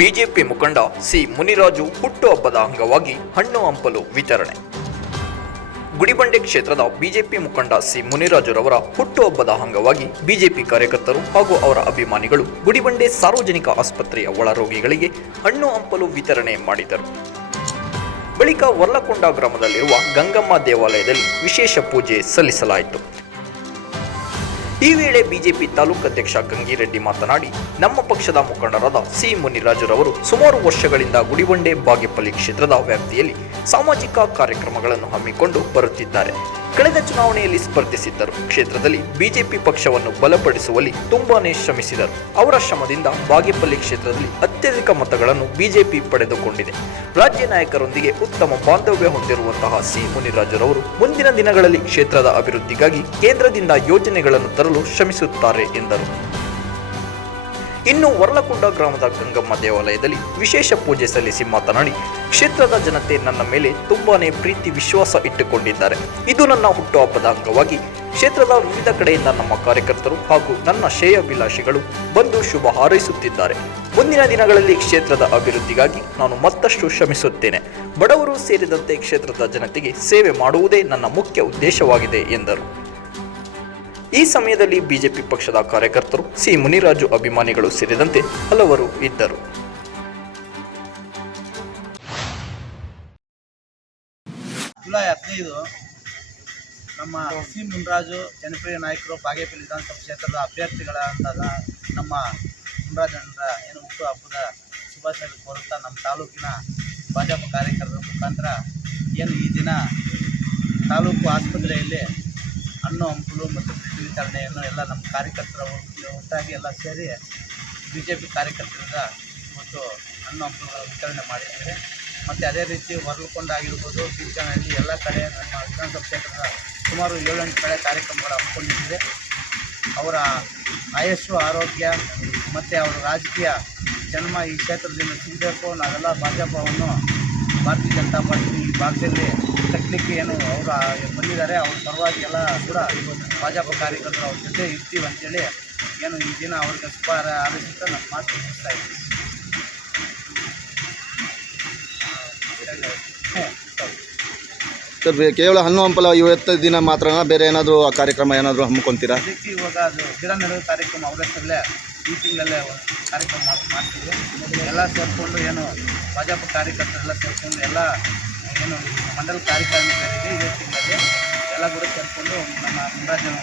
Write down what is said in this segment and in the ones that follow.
BJP ಮುಖಂಡ C Muniraju ಹುಟ್ಟುಹಬ್ಬದ ಅಂಗವಾಗಿ ಹಣ್ಣು ಹಂಪಲು ವಿತರಣೆ. ಗುಡಿಬಂಡೆ ಕ್ಷೇತ್ರದ ಬಿಜೆಪಿ ಮುಖಂಡ ಸಿ ಮುನಿರಾಜುರವರ ಹುಟ್ಟುಹಬ್ಬದ ಅಂಗವಾಗಿ ಬಿಜೆಪಿ ಕಾರ್ಯಕರ್ತರು ಹಾಗೂ ಅವರ ಅಭಿಮಾನಿಗಳು ಗುಡಿಬಂಡೆ ಸಾರ್ವಜನಿಕ ಆಸ್ಪತ್ರೆಯ ಒಳರೋಗಿಗಳಿಗೆ ಹಣ್ಣು ಹಂಪಲು ವಿತರಣೆ ಮಾಡಿದರು. ಬಳಿಕ ವರ್ಲಕೊಂಡ ಗ್ರಾಮದಲ್ಲಿರುವ ಗಂಗಮ್ಮ ದೇವಾಲಯದಲ್ಲಿ ವಿಶೇಷ ಪೂಜೆ ಸಲ್ಲಿಸಲಾಯಿತು. ಈ ವೇಳೆ ಬಿಜೆಪಿ ತಾಲೂಕು ಅಧ್ಯಕ್ಷ ಗಂಗಿರೆಡ್ಡಿ ಮಾತನಾಡಿ, ನಮ್ಮ ಪಕ್ಷದ ಮುಖಂಡರಾದ ಸಿ ಮುನಿರಾಜುರವರು ಸುಮಾರು ವರ್ಷಗಳಿಂದ ಗುಡಿಬಂಡೆ ಬಾಗೇಪಲ್ಲಿ ಕ್ಷೇತ್ರದ ವ್ಯಾಪ್ತಿಯಲ್ಲಿ ಸಾಮಾಜಿಕ ಕಾರ್ಯಕ್ರಮಗಳನ್ನು ಹಮ್ಮಿಕೊಂಡು ಬರುತ್ತಿದ್ದಾರೆ. ಕಳೆದ ಚುನಾವಣೆಯಲ್ಲಿ ಸ್ಪರ್ಧಿಸಿದ್ದರು. ಕ್ಷೇತ್ರದಲ್ಲಿ ಬಿಜೆಪಿ ಪಕ್ಷವನ್ನು ಬಲಪಡಿಸುವಲ್ಲಿ ತುಂಬಾನೇ ಶ್ರಮಿಸಿದರು. ಅವರ ಶ್ರಮದಿಂದ ಬಾಗೇಪಲ್ಲಿ ಕ್ಷೇತ್ರದಲ್ಲಿ ಅತ್ಯಧಿಕ ಮತಗಳನ್ನು ಬಿಜೆಪಿ ಪಡೆದುಕೊಂಡಿದೆ. ರಾಜ್ಯ ನಾಯಕರೊಂದಿಗೆ ಉತ್ತಮ ಬಾಂಧವ್ಯ ಹೊಂದಿರುವಂತಹ ಸಿ. ಮುನಿರಾಜರವರು ಮುಂದಿನ ದಿನಗಳಲ್ಲಿ ಕ್ಷೇತ್ರದ ಅಭಿವೃದ್ಧಿಗಾಗಿ ಕೇಂದ್ರದಿಂದ ಯೋಜನೆಗಳನ್ನು ತರಲು ಶ್ರಮಿಸುತ್ತಾರೆ ಎಂದರು. ಇನ್ನು ವರ್ಲಕುಂಡ ಗ್ರಾಮದ ಗಂಗಮ್ಮ ದೇವಾಲಯದಲ್ಲಿ ವಿಶೇಷ ಪೂಜೆ ಸಲ್ಲಿಸಿ ಮಾತನಾಡಿ, ಕ್ಷೇತ್ರದ ಜನತೆ ನನ್ನ ಮೇಲೆ ತುಂಬಾನೇ ಪ್ರೀತಿ ವಿಶ್ವಾಸ ಇಟ್ಟುಕೊಂಡಿದ್ದಾರೆ. ಇದು ನನ್ನ ಹುಟ್ಟುಹಬ್ಬದ ಅಂಗವಾಗಿ ಕ್ಷೇತ್ರದ ವಿವಿಧ ಕಡೆಯಿಂದ ನಮ್ಮ ಕಾರ್ಯಕರ್ತರು ಹಾಗೂ ನನ್ನ ಶ್ರೇಯಾಭಿಲಾಷಿಗಳು ಬಂದು ಶುಭ ಹಾರೈಸುತ್ತಿದ್ದಾರೆ. ಮುಂದಿನ ದಿನಗಳಲ್ಲಿ ಕ್ಷೇತ್ರದ ಅಭಿವೃದ್ಧಿಗಾಗಿ ನಾನು ಮತ್ತಷ್ಟು ಶ್ರಮಿಸುತ್ತೇನೆ. ಬಡವರು ಸೇರಿದಂತೆ ಕ್ಷೇತ್ರದ ಜನತೆಗೆ ಸೇವೆ ಮಾಡುವುದೇ ನನ್ನ ಮುಖ್ಯ ಉದ್ದೇಶವಾಗಿದೆ ಎಂದರು. ಈ ಸಮಯದಲ್ಲಿ ಬಿಜೆಪಿ ಪಕ್ಷದ ಕಾರ್ಯಕರ್ತರು, ಸಿ. ಮುನಿರಾಜು ಅಭಿಮಾನಿಗಳು ಸೇರಿದಂತೆ ಹಲವರು ಇದ್ದರು. ಜುಲೈ ಹದಿನೈದು ನಮ್ಮ ಸಿ. ಮುನಿರಾಜು ಜನಪ್ರಿಯ ನಾಯಕರು ಬಾಗೇಪಲ್ಲಿ ವಿಧಾನಸಭಾ ಕ್ಷೇತ್ರದ ಅಭ್ಯರ್ಥಿಗಳಾದ ನಮ್ಮ ಮುನಿರಾಜನರ ಏನು ಹುಟ್ಟು ಹಬ್ಬದ ಶುಭಾಶಯ ಕೋರುತ್ತಾ ನಮ್ಮ ತಾಲೂಕಿನ ಭಾಜಪ ಕಾರ್ಯಕರ್ತರ ಮುಖಾಂತರ ಏನು ಈ ದಿನ ತಾಲೂಕು ಆಸ್ಪತ್ರೆಯಲ್ಲಿ ಹಣ್ಣು ಹಂಪಲು ಮತ್ತು ವಿತರಣೆಯನ್ನು ಎಲ್ಲ ನಮ್ಮ ಕಾರ್ಯಕರ್ತರ ಒಟ್ಟು- ಒಟ್ಟಾಗಿ ಎಲ್ಲ ಸೇರಿ ಬಿ ಜೆ ಪಿ ಕಾರ್ಯಕರ್ತರಿಂದ ಇವತ್ತು ಹಣ್ಣು ಹಂಪಲುಗಳ ವಿತರಣೆ ಮಾಡಿದ್ದೇವೆ ಮತ್ತು ಅದೇ ರೀತಿ ಹೊರಲುಕೊಂಡಾಗಿರ್ಬೋದು ಬೀಚನಹಳ್ಳಿ ಎಲ್ಲ ಕಡೆ ನಮ್ಮ ವಿಧಾನಸಭಾ ಕ್ಷೇತ್ರದ ಸುಮಾರು ಏಳೆಂಟು ಕಡೆ ಕಾರ್ಯಕ್ರಮಗಳು ಹಮ್ಮಿಕೊಂಡಿದ್ದೇವೆ ಅವರ ಆಯಸ್ಸು, ಆರೋಗ್ಯ ಮತ್ತು ಅವರ ರಾಜಕೀಯ ಜನ್ಮ ಈ ಕ್ಷೇತ್ರದಿಂದ ಸಿಗಬೇಕು. ನಾವೆಲ್ಲ ಭಾಜಪವನ್ನು ಭಾರತೀಯ ಜನತಾ ಪಾರ್ಟಿ ಈ ಭಾಗದಲ್ಲಿ ತಕ್ಕಲಿಕ್ಕೆ ಏನು ಅವರು ಬಂದಿದ್ದಾರೆ. ಅವ್ರ ಪರವಾಗಿ ಎಲ್ಲ ಕೂಡ ಭಾಜಪ ಕಾರ್ಯಕರ್ತರು ಅವ್ರ ಜೊತೆ ಇರ್ತೀವಿ ಅಂತೇಳಿ ಏನು ಈ ದಿನ ಅವ್ರಿಗೆ ಸುಪಾರ ಆಲೋಚಿಸ್ತಾ ನಮ್ಮ ಮಾತು ಮುಗಿಸ್ತಾ ಇದ್ದೀವಿ. ಸರ್ ಕೇವಲ ಹಣ್ಣು ಹಂಪಲ ಇವತ್ತು ದಿನ ಮಾತ್ರನಾ? ಬೇರೆ ಏನಾದರೂ ಕಾರ್ಯಕ್ರಮ ಏನಾದರೂ ಹಮ್ಮಿಕೊಂತೀರಾ? ಇವಾಗ ಅದು ಗಿಡ ನೆಡುವ ಕಾರ್ಯಕ್ರಮ ಅವ್ರ ಹೆಸರಲ್ಲೇ ಈ ತಿಂಗಳಲ್ಲೇ ಒಂದು ಕಾರ್ಯಕ್ರಮ ಮಾಡ್- ಮಾಡ್ತೀವಿ ಎಲ್ಲ ಸೇರಿಕೊಂಡು ಏನು ಭಾಜಪ ಕಾರ್ಯಕರ್ತರೆಲ್ಲ ಸೇರಿಕೊಂಡು ಎಲ್ಲ ಏನು ಮಂಡಲ ಕಾರ್ಯಕಾರಿಣಿಗಳಿದೆ ಇದೇ ತಿಂಗಳಲ್ಲಿ ಎಲ್ಲ ಕೂಡ ಸೇರಿಕೊಂಡು ನಮ್ಮ ಮುನ್ರಾಜನ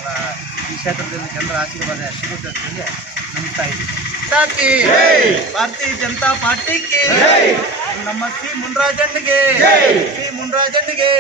ಈ ಕ್ಷೇತ್ರದಲ್ಲಿ ಜನರ ಆಶೀರ್ವಾದ ಸಿಗುತ್ತೆ ಅಂತೇಳಿ ನಂಬ್ತಾ ಇದ್ದೀವಿ ಸಾಕಿ ಭಾರತೀಯ ಜನತಾ ಪಾರ್ಟಿಗೆ ನಮ್ಮ ಸಿ ಮುನ್ರಾಜನ್ಗೆ. ಸಿ ಮುನ್ರಾಜನ್ಗೆ.